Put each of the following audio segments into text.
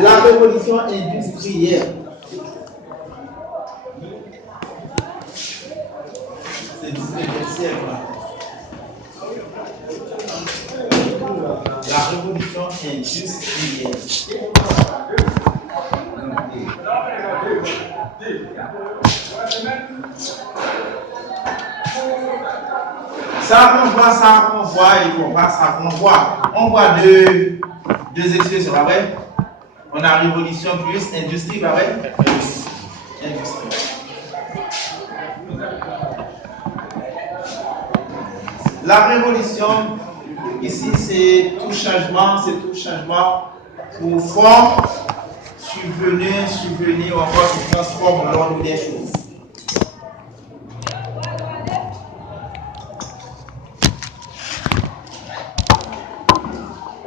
La révolution industrielle. C'est le 19e siècle. La révolution industrielle. Ça renvoie. On voit deux expressions, pas vrai? On a révolution plus industrie, pas vrai? Plus industrie. La révolution, ici, c'est tout changement pour forme, subvenir, encore qui transforme l'ordre des choses.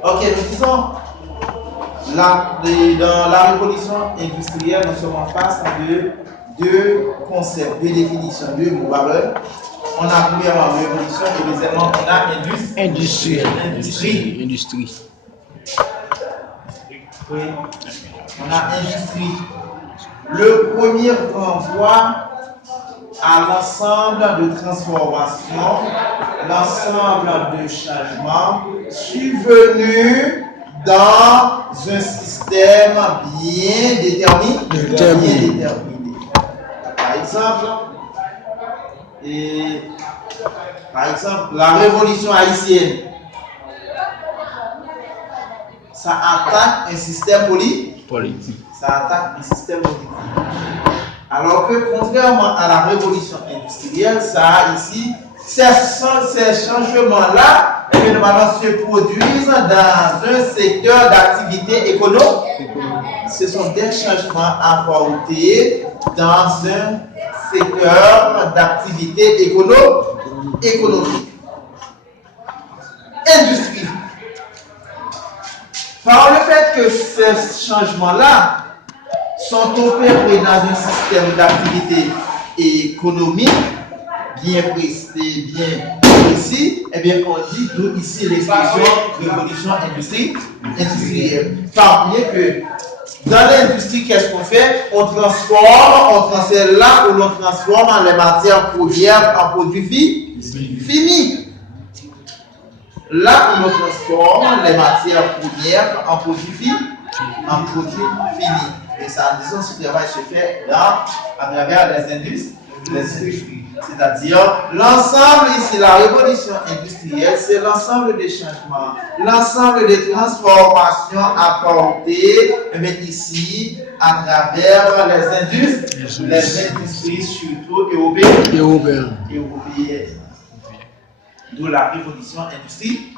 Ok, nous disons, dans la révolution industrielle, nous sommes en face de deux concepts, deux définitions, deux mots. On a premièrement révolution et deuxièmement on a industrie. Oui, on a industrie. Le premier renvoie à l'ensemble de transformations, l'ensemble de changements survenus dans un système bien déterminé. Par exemple, la révolution haïtienne, ça attaque un système politique. Alors que contrairement à la révolution industrielle, ça a ici, ces changements-là, se produisent dans un secteur d'activité économique. Ce sont des changements apportés dans un secteur d'activité économique. Industrie. Par le fait que ces changements-là sont opérés dans un système d'activité économique bien précis, eh bien on dit d'où ici l'expression révolution industrielle. Par bien que dans l'industrie, qu'est-ce qu'on fait? On transforme là où l'on transforme les matières premières en produits finis. Là où l'on transforme les matières premières en produits finis. Et ça, disons, ce travail se fait à travers les industries. C'est-à-dire, l'ensemble ici, la révolution industrielle, c'est l'ensemble des changements, l'ensemble des transformations apportées, mais ici, à travers les industries, surtout européennes. D'où la révolution industrielle.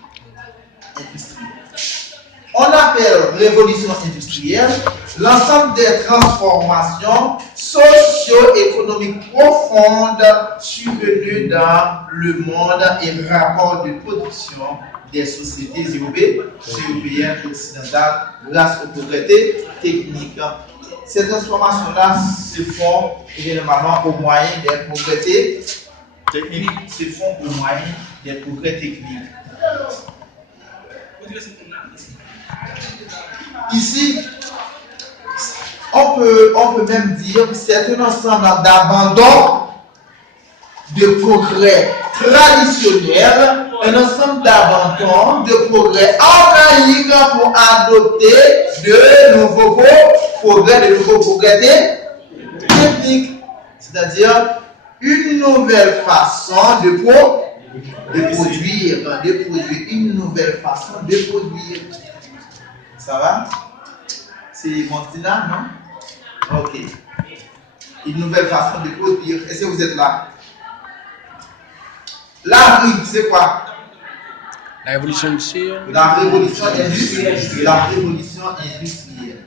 On appelle révolution industrielle l'ensemble des transformations socio-économiques profondes survenues dans le monde et rapports de production des sociétés européennes occidentales grâce aux progrès techniques. Ces transformations-là se font généralement au moyen des progrès techniques. Ici, on peut même dire que c'est un ensemble d'abandon de progrès traditionnels, un ensemble d'abandon de progrès organiques pour adopter de nouveaux progrès techniques, c'est-à-dire une nouvelle façon de produire, une nouvelle façon de produire. Ça va? C'est Montina, non? Ok. Une nouvelle façon de produire. Est-ce que vous êtes là? La rue, c'est quoi? La révolution industrielle. La révolution industrielle.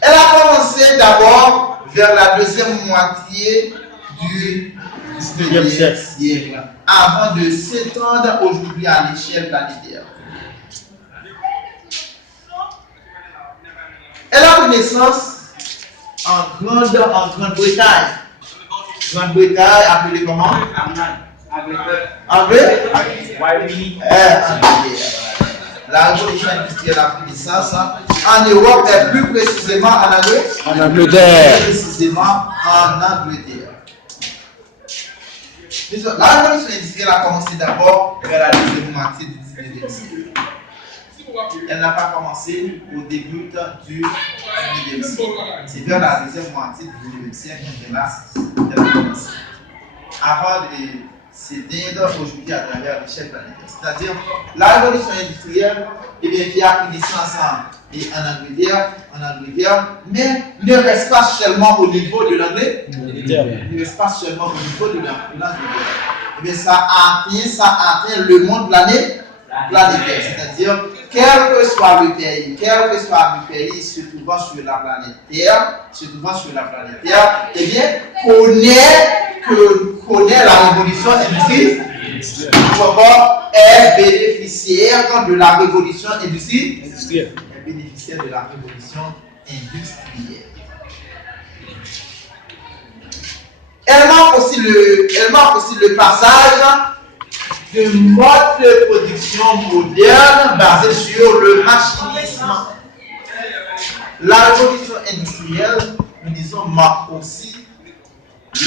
Elle a commencé d'abord vers la deuxième moitié du 19e siècle, avant de s'étendre aujourd'hui à l'échelle planétaire. Elle a eu naissance en Grande-Bretagne. Grande-Bretagne, appelée comment? La révolution industrielle a pris naissance en Europe et plus précisément En Angleterre. précisément en Angleterre. La révolution industrielle a commencé d'abord vers la deuxième moitié du 19e siècle. Elle n'a pas commencé au début du 19e siècle. C'est vers la deuxième moitié du 19e siècle qu'elle a commencé. Avant de s'éteindre aujourd'hui à travers l'échelle planétaire. C'est-à-dire la révolution industrielle qui a pris naissance en Angleterre, mais ne reste pas seulement au niveau de l'anglais, ne reste pas seulement au niveau de l'Angleterre. Ça a atteint le monde planétaire. C'est-à-dire, quel que soit le pays se trouvant sur la planète Terre, connaît la révolution industrielle. Est bénéficiaire de la révolution industrielle. Est bénéficiaire de la révolution industrielle. Elle marque aussi le passage de mode de production moderne basé sur le machinisme. La révolution industrielle, nous disons, marque aussi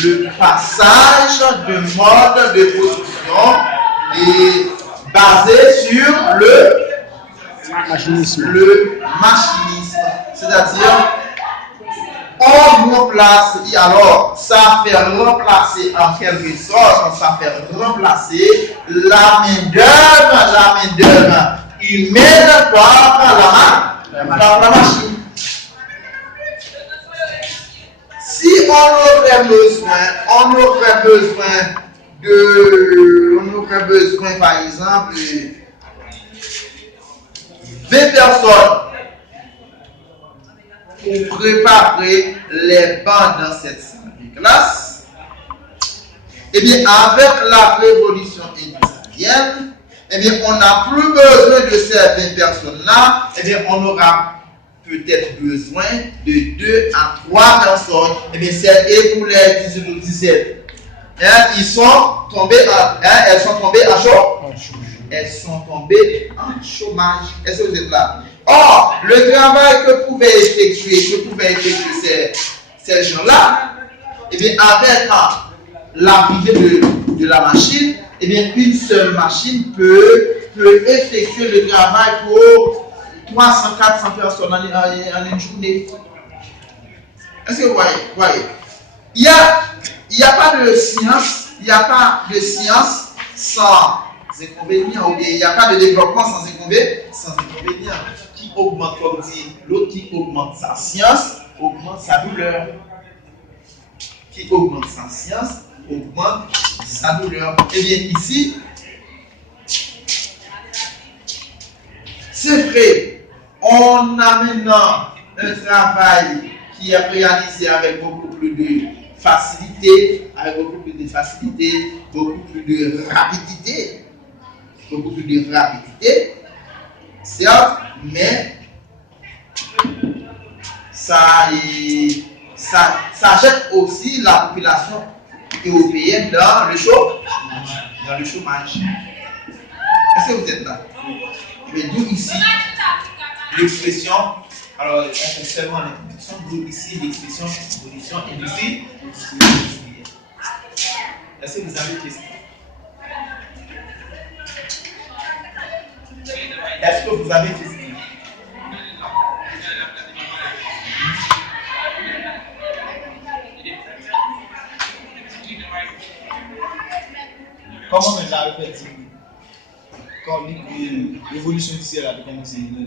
le passage de mode de production basé sur le machinisme. C'est-à-dire, on remplace, alors ça fait remplacer en quelque sorte, la main-d'œuvre humaine par la machine. Si on aurait besoin par exemple 20 personnes pour préparer les bancs dans cette salle de classe, et bien avec la révolution industrielle, et bien on n'a plus besoin de ces 20 personnes-là, et bien on aura peut-être besoin de 2 à 3 personnes, et bien c'est pour les 18 ou 17. Elles sont tombées en chômage. Est-ce que vous êtes là? Or, le travail que pouvaient effectuer ces gens-là, et bien avec l'arrivée de la machine, et bien une seule machine peut effectuer le travail pour 300-400 personnes en une journée. Est-ce que vous voyez? Il n'y a pas de science sans inconvénients, ou bien il n'y a pas de développement sans inconvénients. Qui augmente, comme dit l'autre, qui augmente sa science, augmente sa douleur. Qui augmente sa science, augmente sa douleur. Eh bien, ici, c'est vrai, on a maintenant un travail qui est réalisé avec beaucoup plus de facilité, beaucoup plus de rapidité, certes, mais ça jette aussi la population européenne dans le chômage. Est-ce que vous êtes là? Mais d'où ici l'expression, alors essentiellement l'introduction, d'où ici l'expression révolution industrielle. Est-ce que vous avez une question? Est-ce que vous avez une question? Comment on l'a répété? Quand l'évolution industrielle a commencé dans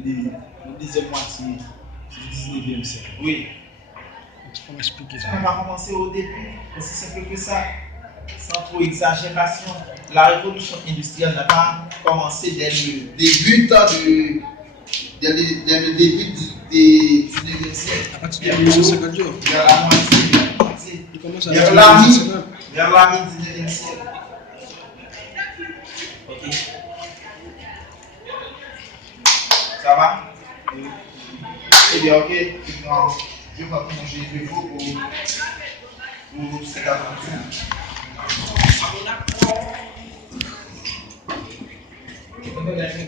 la deuxième moitié du 19e siècle. Oui. Comment expliquer ça? On va commencer au début, aussi simple que ça, sans trop exagération. La révolution industrielle n'a pas commencé dès le début du 19e siècle. À partir de 1950 jours. Vers la moitié. Il commence à Vers la mi-19e siècle. Ok. Ça va? Eh bien, ok. Je vais manger de vous pour cette aventure. On va gagner